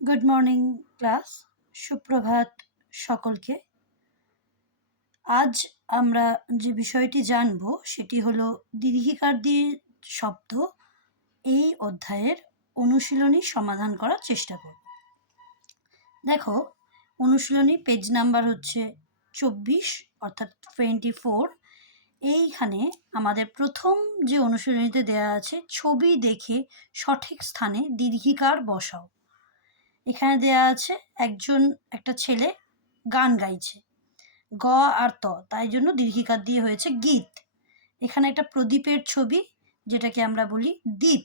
Good morning class, সুপ্রভাত সকলকে। আজ আমরা যে বিষয়টি জানব সেটি হলো দীর্ঘিকার দিয়ে শব্দ। এই অধ্যায়ের অনুশীলনী সমাধান করার চেষ্টা করব। দেখো, অনুশীলনী পেজ নাম্বার হচ্ছে 24 অর্থাৎ 24। এইখানে আমাদের প্রথম যে অনুশীলনীতে দেয়া আছে, ছবি দেখে সঠিক স্থানে দীর্ঘিকার বসাও। এখানে দেয়া আছে একটা ছেলে গান গাইছে, গ আর ত, তাই জন্য দীর্ঘিকার দিয়ে হয়েছে গীত। এখানে একটা প্রদীপের ছবি, যেটাকে আমরা বলি দীপ।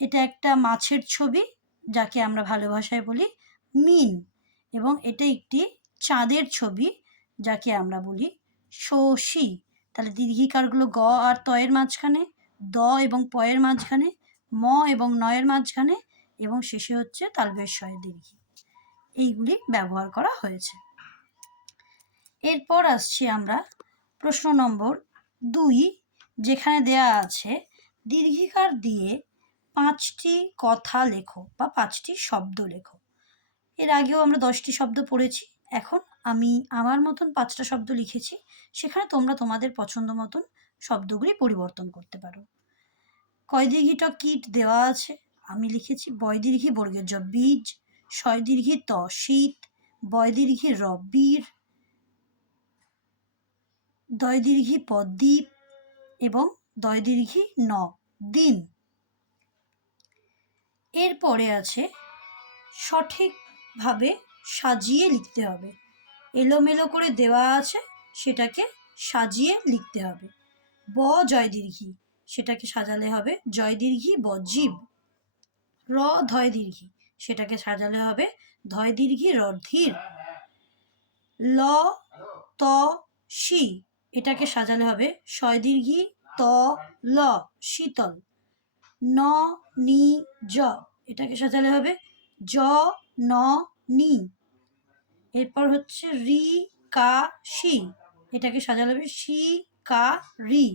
এটা একটা মাছের ছবি, যাকে আমরা ভালো ভাষায় বলি মিন। এবং এটা একটি চাঁদের ছবি, যাকে আমরা বলি শশী। তাহলে দীর্ঘিকারগুলো গ আর ত এর মাঝখানে, দ এবং প এর মাঝখানে, ম এবং ন এর মাঝখানে, এবং শেষে হচ্ছে তালবের শয়ে দীর্ঘি। এইগুলি ব্যবহার করা হয়েছে। এরপর আসছি আমরা প্রশ্ন নম্বর 2, যেখানে দেয়া আছে দীর্ঘিকার দিয়ে 5টি কথা লেখো বা 5টি শব্দ লেখো। এর আগেও আমরা 10টি শব্দ পড়েছি। এখন আমি আমার মতন 5টা শব্দ লিখেছি, সেখানে তোমরা তোমাদের পছন্দ মতন শব্দগুলি পরিবর্তন করতে পারো। কয় দীর্ঘি ট কীট দেওয়া আছে, আমি লিখেছি বয় দীর্ঘি বর্গের জ বীজ, শয় দীর্ঘি ত শীত, বয় দীর্ঘি র বীর, দয় দীর্ঘি প দ্বীপ এবং দয় দীর্ঘি ন দিন। এরপরে আছে সঠিকভাবে সাজিয়ে লিখতে হবে। এলোমেলো করে দেওয়া আছে, সেটাকে সাজিয়ে লিখতে হবে। ব জয় দীর্ঘি, সেটাকে সাজালে হবে জয় দীর্ঘি ব জীব। র ধয় দীর্ঘি, সেটাকে সাজালে হবে ধয় দীর্ঘি র ধীর। ল ত শি, এটাকে সাজালে হবে শয় দীর্ঘি ত ল শীতল। ন নি জ, এটাকে সাজালে হবে জ ন নি। এরপর হচ্ছে রি কা শি, এটাকে সাজালে হবে শি কা রি।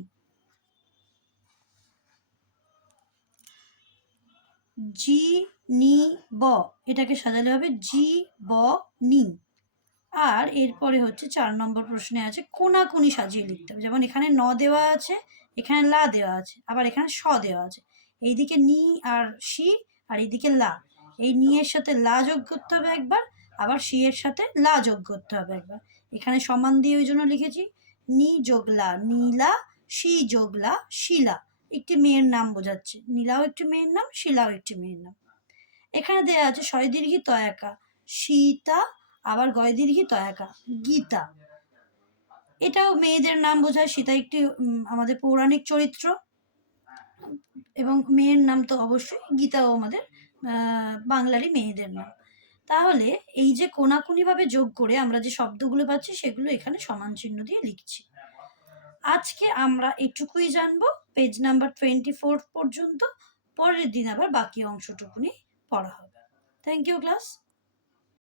জি নি ব, এটাকে সাজালে হবে জি ব নি। আর এরপরে হচ্ছে 4 নম্বর প্রশ্নে আছে কোনাকুনি সাজিয়ে লিখতে হবে। যেমন এখানে ন দেওয়া আছে, এখানে লা দেওয়া আছে, আবার এখানে স দেওয়া আছে। এইদিকে নি আর শি, আর এইদিকে লা। এই নি এর সাথে লা যোগ করতে হবে একবার, আবার শি এর সাথে লা যোগ করতে হবে একবার। এখানে সমান দিয়ে ওই জন্য লিখেছি নি যোগ লা নীলা, শি যোগ লা শিলা। একটি মেয়ের নাম বোঝাচ্ছে, নীলাও একটি মেয়ের নাম, শিলাও একটি মেয়ের নাম। এখানে দেওয়া আছে শয় দীর্ঘি ত একা সীতা, আবার গয় দীর্ঘি ত একা গীতা। এটাও মেয়েদের নাম বোঝায়। সীতা একটি আমাদের পৌরাণিক চরিত্র, এবং মেয়ের নাম তো অবশ্যই, গীতাও আমাদের বাংলারই মেয়েদের নাম। তাহলে এই যে কোনাকুনিভাবে যোগ করে আমরা যে শব্দগুলো পাচ্ছি, সেগুলো এখানে সমান চিহ্ন দিয়ে লিখছি। আজকে আমরা এটুকুই জানবো, পেজ নাম্বার 24 পর্যন্ত। পরের দিন আবার বাকি অংশটুকুনি পড়া হবে। Thank you class.